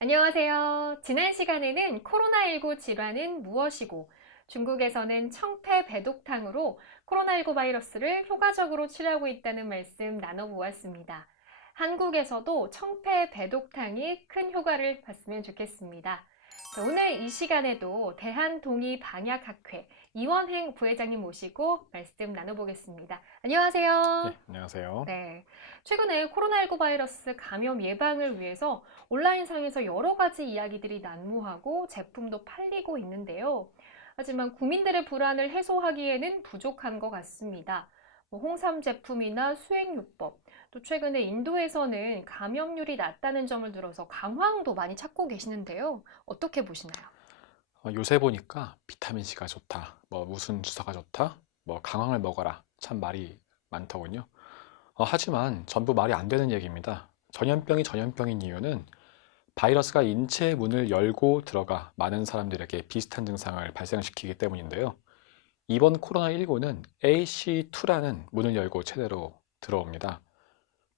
안녕하세요. 지난 시간에는 코로나19 질환은 무엇이고 중국에서는 청패배독탕으로 코로나19 바이러스를 효과적으로 치료하고 있다는 말씀 나눠보았습니다. 한국에서도 청패배독탕이 큰 효과를 봤으면 좋겠습니다. 자, 오늘 이 시간에도 대한동의방역학회 이원행 부회장님 모시고 말씀 나눠보겠습니다. 안녕하세요. 예, 안녕하세요. 네. 최근에 코로나19 바이러스 감염 예방을 위해서 온라인상에서 여러 가지 이야기들이 난무하고 제품도 팔리고 있는데요. 하지만 국민들의 불안을 해소하기에는 부족한 것 같습니다. 홍삼 제품이나 수행요법, 또 최근에 인도에서는 감염률이 낮다는 점을 들어서 강황도 많이 찾고 계시는데요. 어떻게 보시나요? 요새 보니까 비타민C가 좋다, 무슨 주사가 좋다, 강황을 먹어라. 참 말이 많더군요. 하지만 전부 말이 안 되는 얘기입니다. 전염병이 전염병인 이유는 바이러스가 인체의 문을 열고 들어가 많은 사람들에게 비슷한 증상을 발생시키기 때문인데요. 이번 코로나19는 AC2라는 문을 열고 체내로 들어옵니다.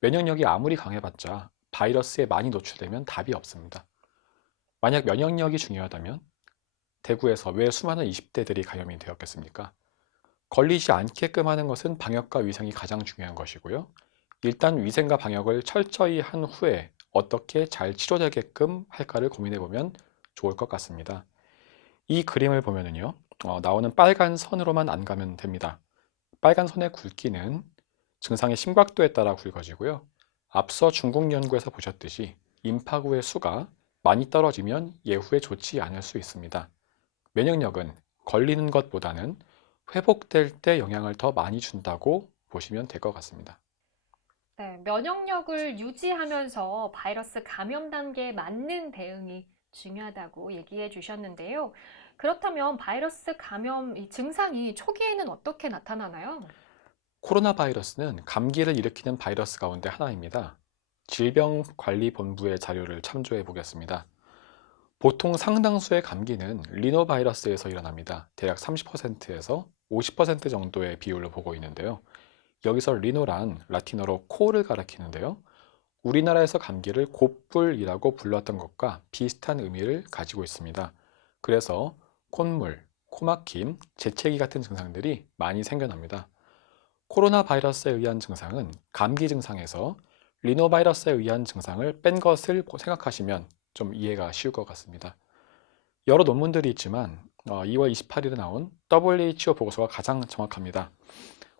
면역력이 아무리 강해봤자 바이러스에 많이 노출되면 답이 없습니다. 만약 면역력이 중요하다면 대구에서 왜 수많은 20대들이 감염이 되었겠습니까? 걸리지 않게끔 하는 것은 방역과 위생이 가장 중요한 것이고요. 일단 위생과 방역을 철저히 한 후에 어떻게 잘 치료되게끔 할까를 고민해 보면 좋을 것 같습니다. 이 그림을 보면은요, 나오는 빨간 선으로만 안 가면 됩니다. 빨간 선의 굵기는 증상의 심각도에 따라 굵어지고요. 앞서 중국 연구에서 보셨듯이 임파구의 수가 많이 떨어지면 예후에 좋지 않을 수 있습니다. 면역력은 걸리는 것보다는 회복될 때 영향을 더 많이 준다고 보시면 될 것 같습니다. 네, 면역력을 유지하면서 바이러스 감염 단계에 맞는 대응이 중요하다고 얘기해 주셨는데요. 그렇다면 바이러스 감염 이 증상이 초기에는 어떻게 나타나나요? 코로나 바이러스는 감기를 일으키는 바이러스 가운데 하나입니다. 질병관리본부의 자료를 참조해 보겠습니다. 보통 상당수의 감기는 리노바이러스에서 일어납니다. 대략 30%에서 50% 정도의 비율로 보고 있는데요. 여기서 리노란 라틴어로 코를 가리키는데요. 우리나라에서 감기를 곧불이라고 불렀던 것과 비슷한 의미를 가지고 있습니다. 그래서 콧물, 코막힘, 재채기 같은 증상들이 많이 생겨납니다. 코로나 바이러스에 의한 증상은 감기 증상에서 리노바이러스에 의한 증상을 뺀 것을 생각하시면 좀 이해가 쉬울 것 같습니다. 여러 논문들이 있지만 2월 28일에 나온 WHO 보고서가 가장 정확합니다.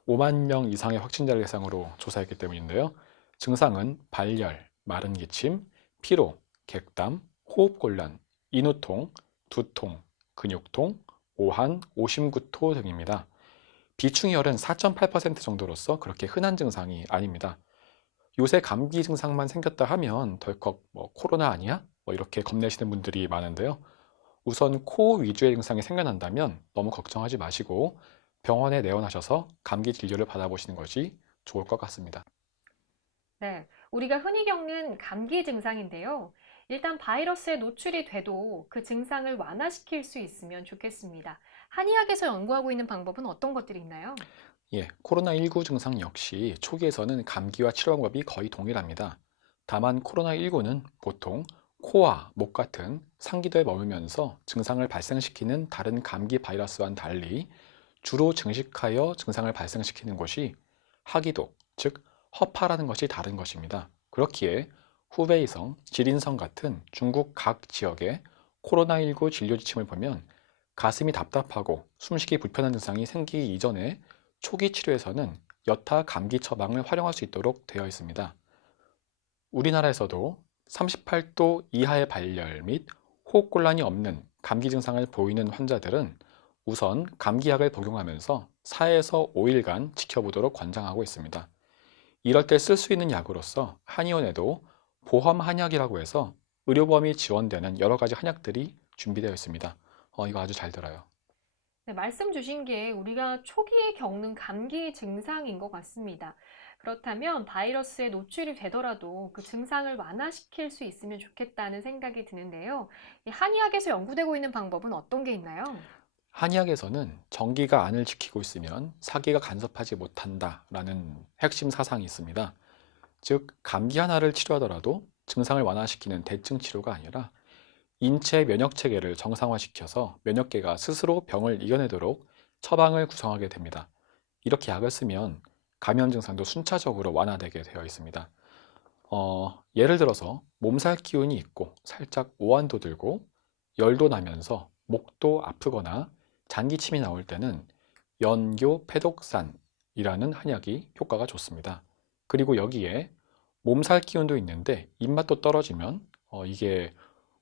5만 명 이상의 확진자를 대상으로 조사했기 때문인데요. 증상은 발열, 마른 기침, 피로, 객담, 호흡곤란, 인후통, 두통, 근육통, 오한, 오심구토 등입니다. 비중혈은 4.8% 정도로서 그렇게 흔한 증상이 아닙니다. 요새 감기 증상만 생겼다 하면 덜컥 코로나 아니야? 이렇게 겁내시는 분들이 많은데요. 우선 코 위주의 증상이 생겨난다면 너무 걱정하지 마시고 병원에 내원하셔서 감기 진료를 받아보시는 것이 좋을 것 같습니다. 네, 우리가 흔히 겪는 감기 증상인데요. 일단 바이러스에 노출이 돼도 그 증상을 완화시킬 수 있으면 좋겠습니다. 한의학에서 연구하고 있는 방법은 어떤 것들이 있나요? 예, 코로나19 증상 역시 초기에서는 감기와 치료 방법이 거의 동일합니다. 다만 코로나19는 보통 코와 목 같은 상기도에 머물면서 증상을 발생시키는 다른 감기 바이러스와는 달리 주로 증식하여 증상을 발생시키는 곳이 하기도, 즉 허파라는 것이 다른 것입니다. 그렇기에 후베이성, 지린성 같은 중국 각 지역의 코로나19 진료 지침을 보면 가슴이 답답하고 숨쉬기 불편한 증상이 생기기 이전에 초기 치료에서는 여타 감기 처방을 활용할 수 있도록 되어 있습니다. 우리나라에서도 38도 이하의 발열 및 호흡곤란이 없는 감기 증상을 보이는 환자들은 우선 감기약을 복용하면서 4에서 5일간 지켜보도록 권장하고 있습니다. 이럴 때 쓸 수 있는 약으로서 한의원에도 보험 한약이라고 해서 의료보험이 지원되는 여러 가지 한약들이 준비되어 있습니다. 이거 아주 잘 들어요. 네, 말씀 주신 게 우리가 초기에 겪는 감기 증상인 것 같습니다. 그렇다면 바이러스에 노출이 되더라도 그 증상을 완화시킬 수 있으면 좋겠다는 생각이 드는데요. 이 한의학에서 연구되고 있는 방법은 어떤 게 있나요? 한의학에서는 정기가 안을 지키고 있으면 사기가 간섭하지 못한다라는 핵심 사상이 있습니다. 즉, 감기 하나를 치료하더라도 증상을 완화시키는 대증 치료가 아니라 인체 면역 체계를 정상화시켜서 면역계가 스스로 병을 이겨내도록 처방을 구성하게 됩니다. 이렇게 약을 쓰면 감염 증상도 순차적으로 완화되게 되어 있습니다. 예를 들어서 몸살 기운이 있고 살짝 오한도 들고 열도 나면서 목도 아프거나 장기침이 나올 때는 연교 페독산이라는 한약이 효과가 좋습니다. 그리고 여기에 몸살 기운도 있는데 입맛도 떨어지면 이게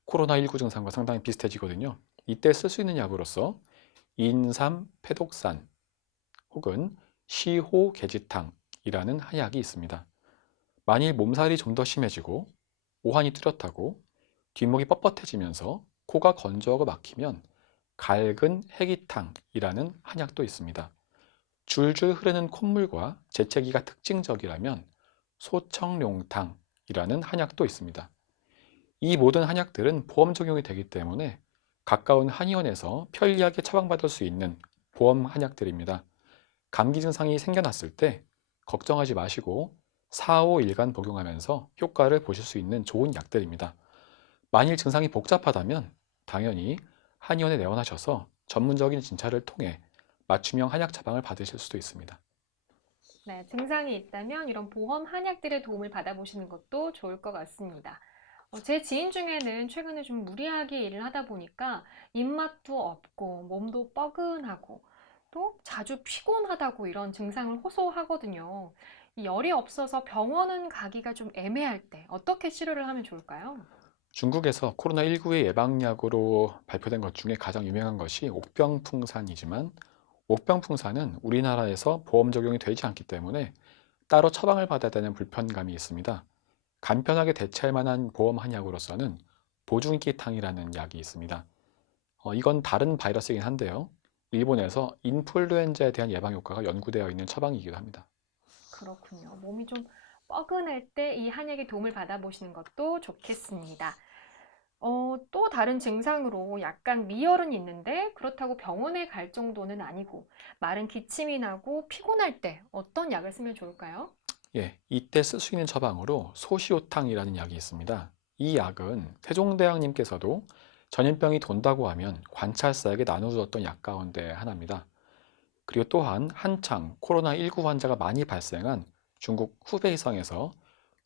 코로나19 증상과 상당히 비슷해지거든요. 이때 쓸 수 있는 약으로서 인삼 페독산 혹은 시호계지탕이라는 한약이 있습니다. 만일 몸살이 좀 더 심해지고 오한이 뚜렷하고 뒷목이 뻣뻣해지면서 코가 건조하고 막히면 갈근 해기탕이라는 한약도 있습니다. 줄줄 흐르는 콧물과 재채기가 특징적이라면 소청룡탕이라는 한약도 있습니다. 이 모든 한약들은 보험 적용이 되기 때문에 가까운 한의원에서 편리하게 처방받을 수 있는 보험 한약들입니다. 감기 증상이 생겨났을 때 걱정하지 마시고 4, 5일간 복용하면서 효과를 보실 수 있는 좋은 약들입니다. 만일 증상이 복잡하다면 당연히 한의원에 내원하셔서 전문적인 진찰을 통해 맞춤형 한약 처방을 받으실 수도 있습니다. 네, 증상이 있다면 이런 보험 한약들의 도움을 받아보시는 것도 좋을 것 같습니다. 제 지인 중에는 최근에 좀 무리하게 일을 하다 보니까 입맛도 없고 몸도 뻐근하고 또 자주 피곤하다고 이런 증상을 호소하거든요. 이 열이 없어서 병원은 가기가 좀 애매할 때 어떻게 치료를 하면 좋을까요? 중국에서 코로나19의 예방약으로 발표된 것 중에 가장 유명한 것이 옥병풍산이지만 옥병풍산은 우리나라에서 보험 적용이 되지 않기 때문에 따로 처방을 받아야 되는 불편감이 있습니다. 간편하게 대체할 만한 보험 한약으로서는 보중기탕이라는 약이 있습니다. 이건 다른 바이러스이긴 한데요. 일본에서 인플루엔자에 대한 예방 효과가 연구되어 있는 처방이기도 합니다. 그렇군요. 몸이 좀 뻐근할 때 이 한약의 도움을 받아보시는 것도 좋겠습니다. 또 다른 증상으로 약간 미열은 있는데 그렇다고 병원에 갈 정도는 아니고 마른 기침이 나고 피곤할 때 어떤 약을 쓰면 좋을까요? 예, 이때 쓸 수 있는 처방으로 소시오탕이라는 약이 있습니다. 이 약은 세종대왕님께서도 전염병이 돈다고 하면 관찰사에게 나눠주었던 약 가운데 하나입니다. 그리고 또한 한창 코로나19 환자가 많이 발생한 중국 후베이성에서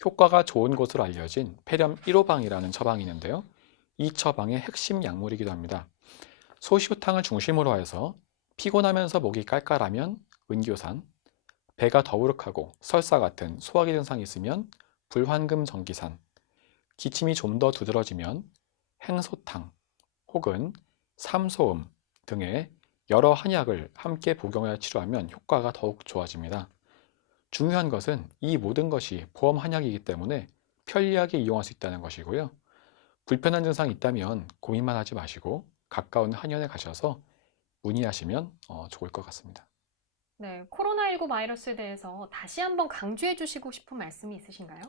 효과가 좋은 것으로 알려진 폐렴 1호방이라는 처방이 있는데요. 이 처방의 핵심 약물이기도 합니다. 소시오탕을 중심으로 해서 피곤하면서 목이 깔깔하면 은교산, 배가 더부룩하고 설사 같은 소화기 증상이 있으면 불환금 전기산, 기침이 좀 더 두드러지면 행소탕 혹은 삼소음 등의 여러 한약을 함께 복용하여 치료하면 효과가 더욱 좋아집니다. 중요한 것은 이 모든 것이 보험 한약이기 때문에 편리하게 이용할 수 있다는 것이고요. 불편한 증상이 있다면 고민만 하지 마시고 가까운 한의원에 가셔서 문의하시면 좋을 것 같습니다. 네, 코로나19 바이러스에 대해서 다시 한번 강조해 주시고 싶은 말씀이 있으신가요?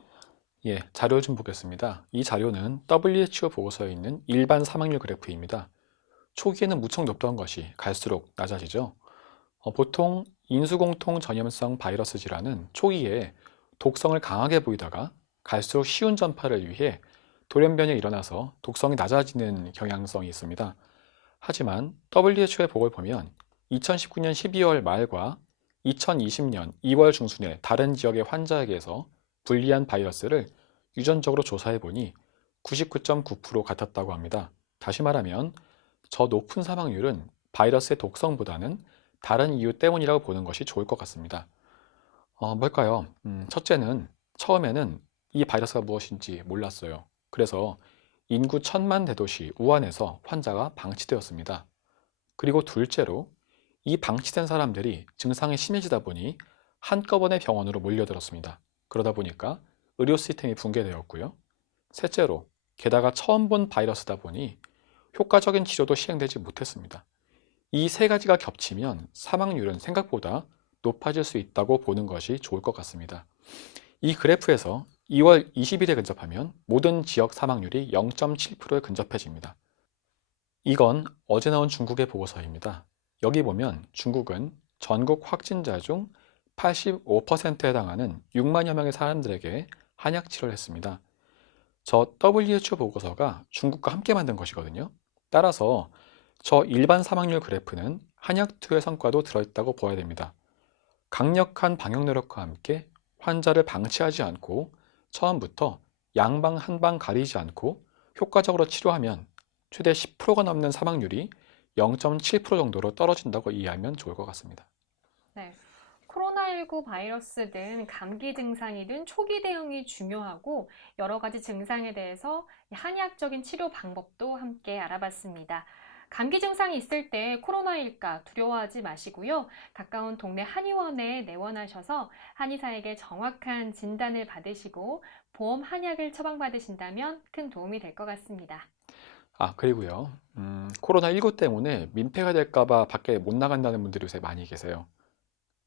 예, 자료 좀 보겠습니다. 이 자료는 WHO 보고서에 있는 일반 사망률 그래프입니다. 초기에는 무척 높던 것이 갈수록 낮아지죠. 보통 인수공통 전염성 바이러스 질환은 초기에 독성을 강하게 보이다가 갈수록 쉬운 전파를 위해 돌연변이 일어나서 독성이 낮아지는 경향성이 있습니다. 하지만 WHO의 보고를 보면 2019년 12월 말과 2020년 2월 중순에 다른 지역의 환자에게서 분리한 바이러스를 유전적으로 조사해 보니 99.9% 같았다고 합니다. 다시 말하면 저 높은 사망률은 바이러스의 독성보다는 다른 이유 때문이라고 보는 것이 좋을 것 같습니다. 뭘까요? 첫째는 처음에는 이 바이러스가 무엇인지 몰랐어요. 그래서 인구 1000만 대도시 우한에서 환자가 방치되었습니다. 그리고 둘째로 이 방치된 사람들이 증상이 심해지다 보니 한꺼번에 병원으로 몰려들었습니다. 그러다 보니까 의료 시스템이 붕괴되었고요. 셋째로 게다가 처음 본 바이러스다 보니 효과적인 치료도 시행되지 못했습니다. 이 세 가지가 겹치면 사망률은 생각보다 높아질 수 있다고 보는 것이 좋을 것 같습니다. 이 그래프에서 2월 20일에 근접하면 모든 지역 사망률이 0.7%에 근접해집니다. 이건 어제 나온 중국의 보고서입니다. 여기 보면 중국은 전국 확진자 중 85%에 해당하는 6만여 명의 사람들에게 한약 치료를 했습니다. 저 WHO 보고서가 중국과 함께 만든 것이거든요. 따라서 저 일반 사망률 그래프는 한약 투여 성과도 들어있다고 보아야 됩니다. 강력한 방역 노력과 함께 환자를 방치하지 않고 처음부터 양방 한방 가리지 않고 효과적으로 치료하면 최대 10%가 넘는 사망률이 0.7% 정도로 떨어진다고 이해하면 좋을 것 같습니다. 네. 코로나19 바이러스든 감기 증상이든 초기 대응이 중요하고 여러 가지 증상에 대해서 한의학적인 치료 방법도 함께 알아봤습니다. 감기 증상이 있을 때 코로나일까 두려워하지 마시고요. 가까운 동네 한의원에 내원하셔서 한의사에게 정확한 진단을 받으시고 보험 한약을 처방받으신다면 큰 도움이 될 것 같습니다. 그리고요. 코로나19 때문에 민폐가 될까 봐 밖에 못 나간다는 분들이 요새 많이 계세요.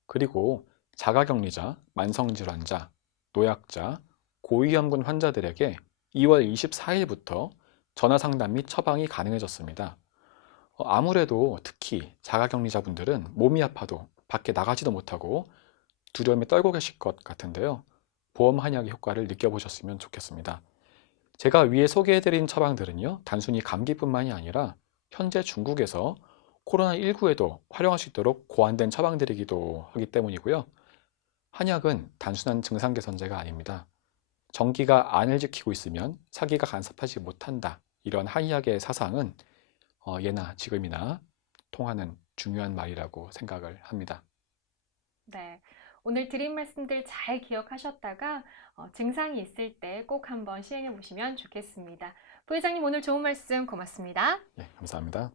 그리고 자가격리자, 만성질환자, 노약자, 고위험군 환자들에게 2월 24일부터 전화 상담 및 처방이 가능해졌습니다. 아무래도 특히 자가격리자분들은 몸이 아파도 밖에 나가지도 못하고 두려움에 떨고 계실 것 같은데요. 보험 한약의 효과를 느껴보셨으면 좋겠습니다. 제가 위에 소개해드린 처방들은요, 단순히 감기뿐만이 아니라 현재 중국에서 코로나19에도 활용할 수 있도록 고안된 처방들이기도 하기 때문이고요. 한약은 단순한 증상 개선제가 아닙니다. 정기가 안을 지키고 있으면 사기가 간섭하지 못한다. 이런 한의학의 사상은 예나 지금이나 통하는 중요한 말이라고 생각을 합니다. 네. 오늘 드린 말씀들 잘 기억하셨다가 증상이 있을 때 꼭 한번 시행해 보시면 좋겠습니다. 부회장님 오늘 좋은 말씀 고맙습니다. 예, 감사합니다.